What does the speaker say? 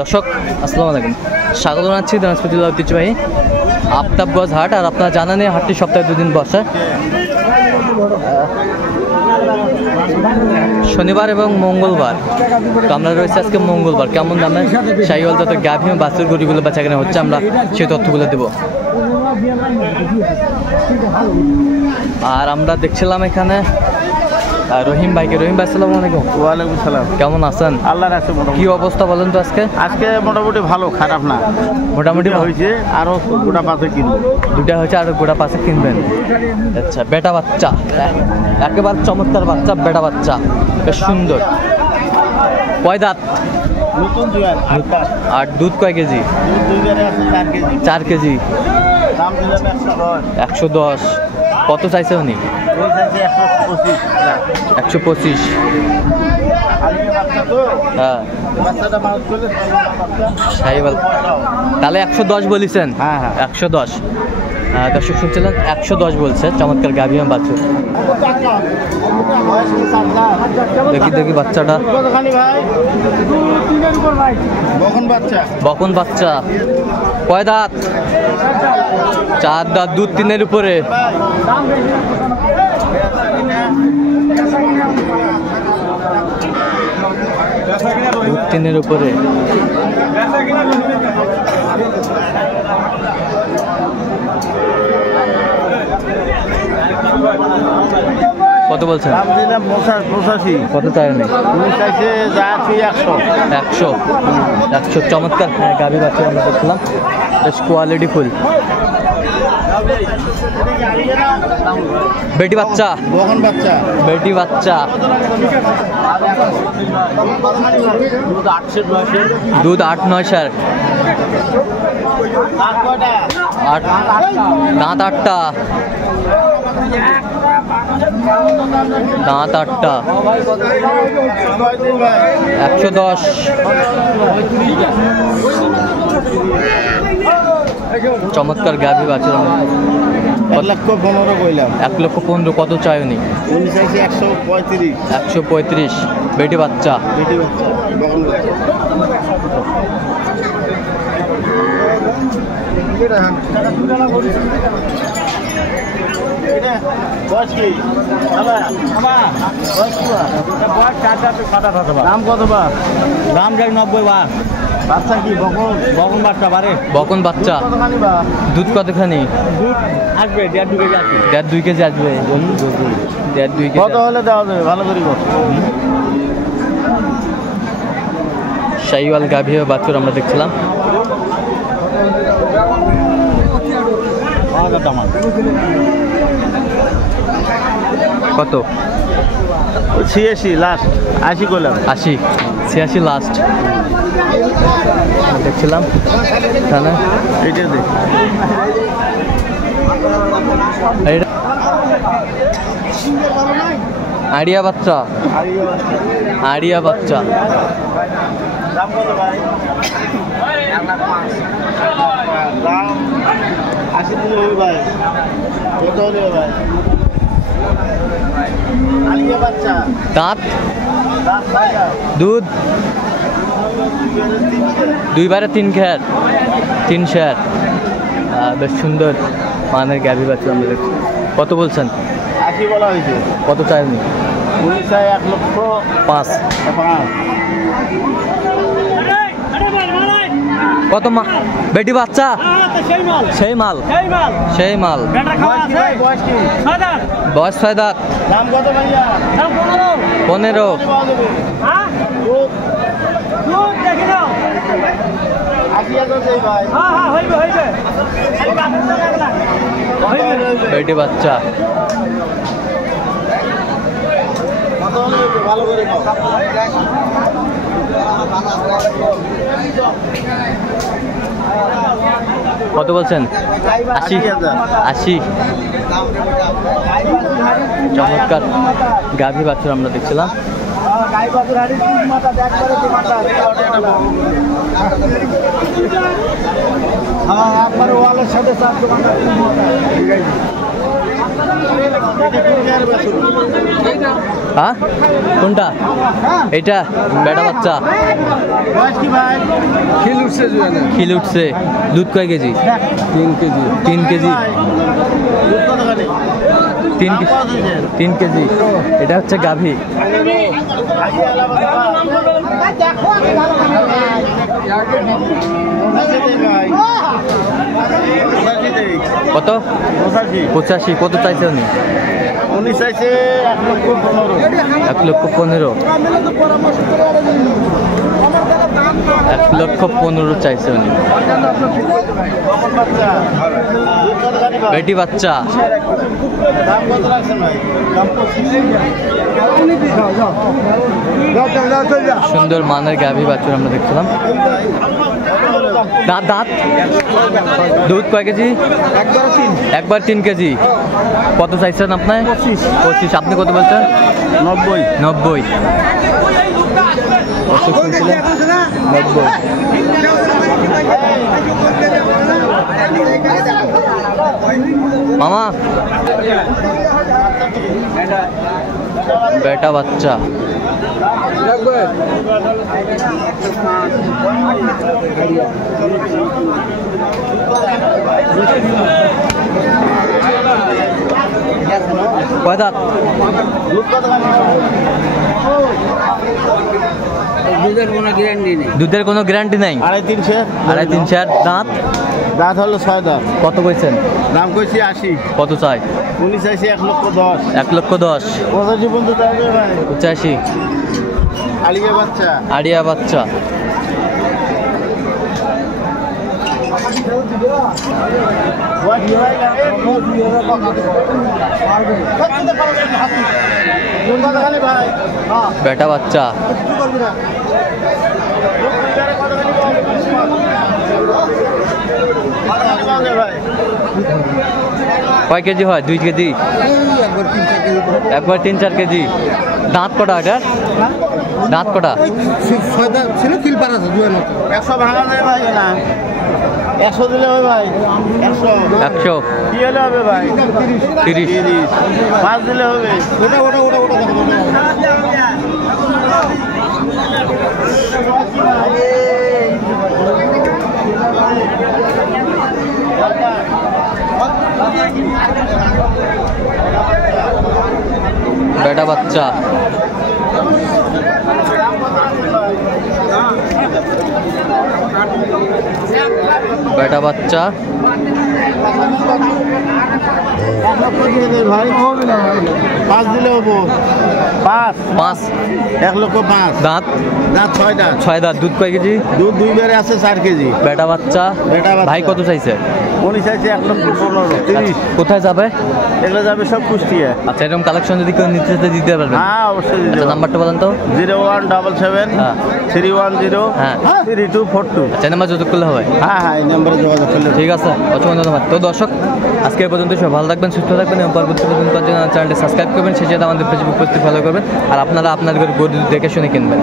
দর্শক আসসালামু আলাইকুম, স্বাগত জানাচ্ছি দিনাজপুর জেলার ঐতিহ্যবাহী আফতাবগঞ্জ হাট। আর আপনারা জানেন এই হাটটি সপ্তাহে 2 দিন বসে, শনিবার এবং মঙ্গলবার। তো আমরা রয়েছে আজকে মঙ্গলবার। কেমন দামে শাহিওয়াল যত গাভী এবং বাছুর গরুগুলো বেচা কেনা হচ্ছে আমরা সেই তথ্যগুলো দেবো। আর আমরা দেখছিলাম এখানে রহিম ভাইকে। রহিম ভাই আসসালামু আলাইকুম। ওয়ালাইকুম সালাম। কেমন আছেন? আল্লাহ রাখছে। কি অবস্থা বলেন তো আজকে? আজকে মোটামুটি ভালো, খারাপ না। মোটামুটি হয়েছে, আরো গোটা পাশে কিনবো। দুটা হয়েছে, আর গোটা পাশে কিনবেন। আচ্ছা, বেটা বাচ্চা, একেবারে চমৎকার বাচ্চা, বেটা বাচ্চা, বেশ সুন্দর। কয় দাঁত? নতুন জোয়ান। আর দুধ কয় কেজি? 4 কেজি। দাম দিলাম 110। কত চাইছে উনি? 125। হ্যাঁ, তাহলে 110 বলেছেন? হ্যাঁ হ্যাঁ, 110। দর্শক শুনছিলেন 110 বলছে। চমৎকার গাভী এবং বাছুর। দেখি বাচ্চাটা। বকন বাচ্চা। কয় দাঁত? 4 দাঁত, দুধ 3-এর উপরে। দুধ 3-এর উপরে। কত বলছেন? দাম দিলাম 85। কত চাইনি? উনি চাইছে যা 100। চমৎকার গাভী বাচ্চা আমরা দেখছিলাম, বেশ কোয়ালিটি ফুল। বেটি বাচ্চা, বকন বাচ্চা, বেটি বাচ্চা। দুধ 8-9 সার। দাঁত 8টা। দাঁত 8টা। 110। চমৎকার গাভী বাচ্চা। 1,15,000 কইলাম। 1,15,000। কত চাই উনি? উনি চাইছে 135। 135। বেটি বাচ্চা। বেটি বাচ্চা, বকন বাচ্চা। দাম কত বা? দাম যাই 90 বা। বাচ্চা কি বকন বাচ্চা বারে? বকন বাচ্চা। দুধ কতখানি? দুধ আসবে 1.5-2 কেজি আসবে। 1.5-2 কেজি আসবে। 1.5-2 কেজি। কত হলে দেওয়া যাবে? ভালো করে বল। শাহিওয়াল গাভী ও বাছুর আমরা দেখছিলাম। কত? 86 লাস্ট। 80 করলাম। 86 লাস্ট দেখছিলাম এখানে। এইটা দেখ, আড়িয়া বাচ্চা। আড়িয়া বাচ্চা। দাম কত ভাই? 1,05,000। দাম 80 দিলে হবে ভাই। কত হলে ভাই? আলিয়া বাচ্চা। দাঁত? দাঁত 6টা। দুধ 2 বারে 3 খের। 3 শেয়ার। বেশ সুন্দর মানের গাভী বাচ্চা আমরা দেখছি। কত বলছেন? 80 বলা হয়েছে। কত চাইনি? উনি চাই 1,05,000। কত মা? বেটি বাচ্চা। সেই মাল। বয়স 6 দাঁত। দাম কত ভাইয়া? 15। বেটি বাচ্চা। ভালো করে কত বলছেন? 80। চমৎকার গাভী বাছুর আমরা দেখছিলাম। হ্যাঁ কোনটা এটা বেটা বাচ্চা বয়স কি ভাই? খিল উঠছে দুধ কয় কেজি 3 কেজি দুধ কতখানি? 3 কেজি 3 কেজি এটা হচ্ছে গাভী কত 85 কত চাইছে উনি? উনি চাইছে 1,15,000 1,15,000 চাইছে উনি বেটি বাচ্চা দাম কত রাখছেন ভাই? সুন্দর মানের গাভী বাছুর আমরা দেখছিলাম দাঁত দাঁত দুধ কয় কেজি? একবার 3 কেজি কত চাইছেন আপনার? 25 আপনি কত বলছেন? 90 কত শুনছিলেন? 90 মামা বেটা বাচ্চা কয় দাঁত? দুধের কোনো গ্যারান্টি নাই 3.5 দাঁত দাঁত হলো 6 দাঁত। কত কইছেন? দাম কইছি 80। কত চাই? উনি চাইছে 1,10,000। 1,10,000 85 পর্যন্ত চাইবে ভাই। 85 আলিয়া বাচ্চা আড়িয়া বাচ্চা বেটা বাচ্চা কয় কেজি হয়? 2 কেজি একবার 3-4 কেজি দাঁত কটা এটার? দাঁত কটা? 100 ভাঙা যায় ভাই না 100 দিলে হবে ভাই 100 কি হলে হবে ভাই 30 5 দিলে হবে বেটা বাচ্চা বেটা বাচ্চা ভাই 5 দিলে হবো 5 1,05,000 দাঁত দাঁত 6 দাঁত 6 দাঁত দুধ কয় কেজি? দুধ 2 বেড়ে আছে 4 কেজি বেটা বাচ্চা ভাই কত চাইছে? উনি চাইছে 1,15,000 30 কোথায় যাবে? এগুলো যাবে সব কুষ্টিয়া। আচ্ছা এরকম কালেকশন যদি কেউ নিতে চায় দিতে পারবেন? হ্যাঁ অবশ্যই দিতে আচ্ছা পারবো। নাম্বারটা বলেন তো। 0177 হ্যাঁ 310 হ্যাঁ 3242। আচ্ছা নাম্বার যোগাযোগ করলে হবে? হ্যাঁ এই নম্বরে যোগাযোগ করলে ঠিক আছে অসংখ্য ধন্যবাদ। তো দর্শক আজকে এই পর্যন্ত সব ভালো থাকবেন সুস্থ থাকবেন এবং পরবর্তী পর্যন্ত চ্যানেলটি সাবস্ক্রাইব করবেন সেই সাথে আমাদের ফেসবুক পেজটি ফলো করবেন আর আপনারা আপনাদের গরু দেখে শুনে কিনবেন।